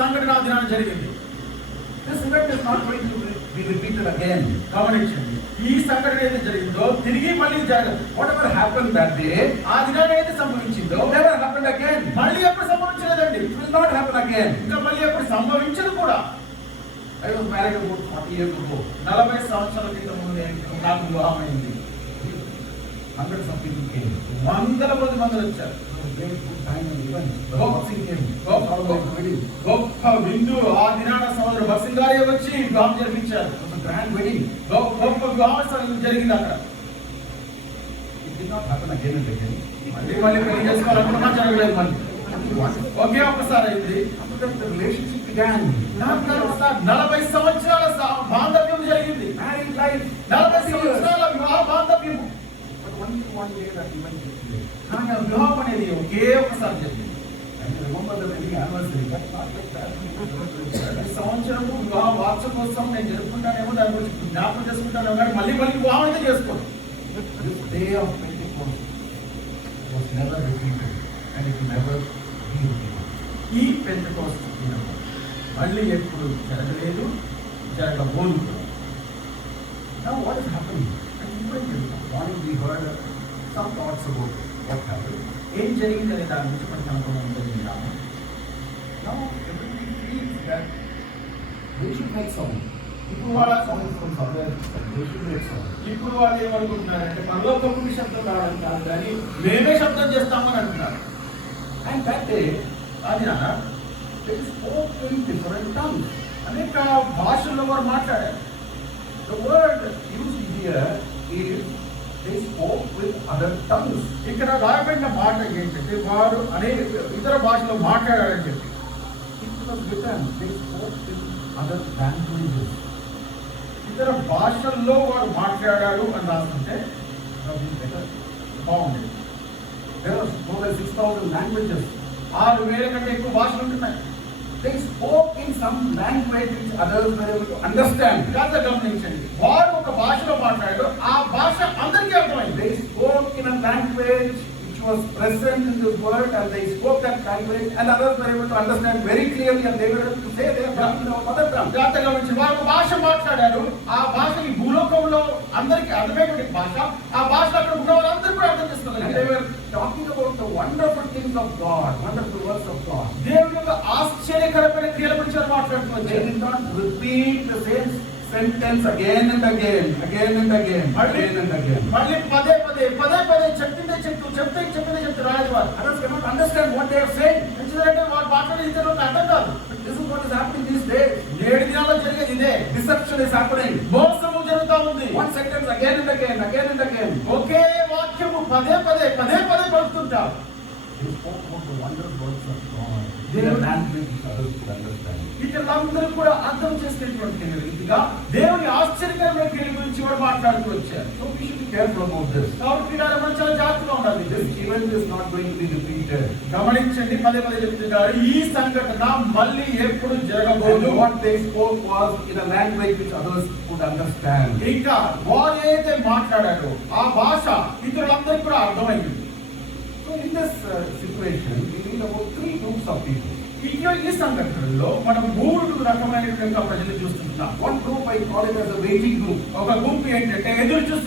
సంఘటన ఆ దినాన జరిగింది. This event is not going to be repeated again. గమనించండి, ఈ సంఘటన ఏదైతే జరిగిందో తిరిగి మళ్ళీ జరగదు. Whatever happened that day, ఆ దినాన ఏదైతే సంభవించిందో never happened again. మళ్ళీ ఎప్పుడు సంభవించలేదండి. It will not happen again. ఇంకా మళ్ళీ ఎప్పుడు సంభవించదు కూడా. I was married about 40 years ago. 40 సంవత్సరాల క్రితం నాకు వివాహమైంది. Hundreds of people came. వందల మంది వచ్చారు. Very good time and event. The Oh. boxing came. గొప్ప విందు. ఆ దినాన సోదరు భక్సింగ్ గారే వచ్చి వివాహం జరిపించారు. It was a grand wedding. గొప్ప వివాహం జరిగింది అక్కడ. It did not happen again and again. మళ్ళీ పెళ్లి చేసుకోవాలనుకున్నా జరగలేదు. మళ్ళీ ఒకే ఒక్కసారి అయింది. After the relationship began. 40 సంవత్సరాల బాంధవ్యం జరిగింది. Married life. 40 సంవత్సరాల వివాహ బాంధవ్యం. But only one day that event took place. కానీ ఆ వివాహం అనేది ఒకే ఒక్కసారి జరిగింది. I remember the wedding anniversary, but not like that. ఈ సంవత్సరం వివాహ వార్షికోత్సవం నేను జరుపుకుంటానేమో, దాని గురించి జ్ఞాపకం చేసుకుంటానేమో, కానీ మళ్ళీ వివాహం అయితే చేసుకోండి. This day of Pentecost was never repeated, and it will never be repeated. ఈ పెంటెకోస్తు దినం మళ్ళీ ఎప్పుడు జరగలేదు, జరగబోదు. Now what is happening? Morning we heard some thoughts about what happened. ఏం జరిగింది అనే దాని గురించి మనకు అనుభవం జరిగిందాము. Now everybody feels that they should make sound. ఇప్పుడు వాళ్ళ Sound from somewhere, they should make sound. ఇప్పుడు వాళ్ళు ఏమనుకుంటున్నారంటే పరలోకపు శబ్దం రావడం కాదు కానీ మేమే శబ్దం చేస్తామని అంటున్నారు. And that day, అది నాన్న they spoke in different tongues. అనేక భాషల్లో వారు మాట్లాడారు. The word used here is they spoke with other tongues. ఇక్కడ రాయబడిన మాట ఏంటంటే వారు అనేక ఇతర భాషలో మాట్లాడారని చెప్పి. It was written, they spoke in other languages. ఇతర భాషల్లో వారు మాట్లాడారు అని రాస్తుంటే Better. బాగుండేది. There are more than 6,000 languages. 6,000 కంటే ఎక్కువ భాషలు ఉంటున్నాయి. They spoke in some language which others were able to understand. కాస్త గమనించండి, వారు ఒక భాషలో మాట్లాడారు, ఆ భాష అందరికీ అర్థమైంది. They spoke in a language which was present in this world, and they spoke that language, and others were able to understand very clearly, and they were able to say they are from our mother tongue. కాస్త గమనించి వారు ఒక భాష మాట్లాడారు, ఆ భాష ఈ భూలోకంలో అందరికీ అర్థమైనటువంటి భాష, ఆ భాష అక్కడ ఉన్న వారందరూ కూడా అర్థం And they చేసుకోగలిగారు. were talking about the wonderful things of God, wonderful works of God. దేవుని యొక్క ఆశ్చర్యకరమైన క్రియల గురించి వారు మాట్లాడుతూ They వచ్చారు. did not repeat the same sentence again and again, again and again, again and again. మళ్ళీ పదే చెప్పిందే చెప్తే రాజు వారు Others cannot understand what they are saying. ఎందుకంటే వారు మాట్లాడే ఇతరులకు అర్థం కాదు. But this is what is happening these days. 7 దినాల్లో జరిగేది ఇదే. Deception is happening. మోసము జరుగుతా ఉంది. One sentence again and again, again and again. ఒకే వాక్యము పదే పలుకుతుంటారు. They spoke about the wondrous works of God. They are language which others could understand. ఇతరులందరూ కూడా అర్థం చేసుకునేటువంటి రీతిగా దేవుని ఆశ్చర్యకరమైన క్రియల గురించి వారు మాట్లాడుతూ వచ్చారు. So we should be careful about this. కాబట్టి మనం చాలా జాగ్రత్తగా ఉండాలి. This event is not going to be repeated. గమనించండి, పదే చెప్తున్నారు, ఈ సంఘటన మళ్ళీ ఎప్పుడు జరగబోదు. And what they spoke was in a language which others could understand. ఇంకా వారు ఏదైతే మాట్లాడారో ఆ భాష ఇతరులందరికీ కూడా అర్థమైంది. So in this situation, we read about 3 groups of people. ఈ సంఘటనలో మనం 3 రకమైనటువంటి ప్రజలు చూస్తున్నాం. One group I call it as a waiting group. ఒక గుంపు ఏంటంటే ఎదురు చూస్తున్న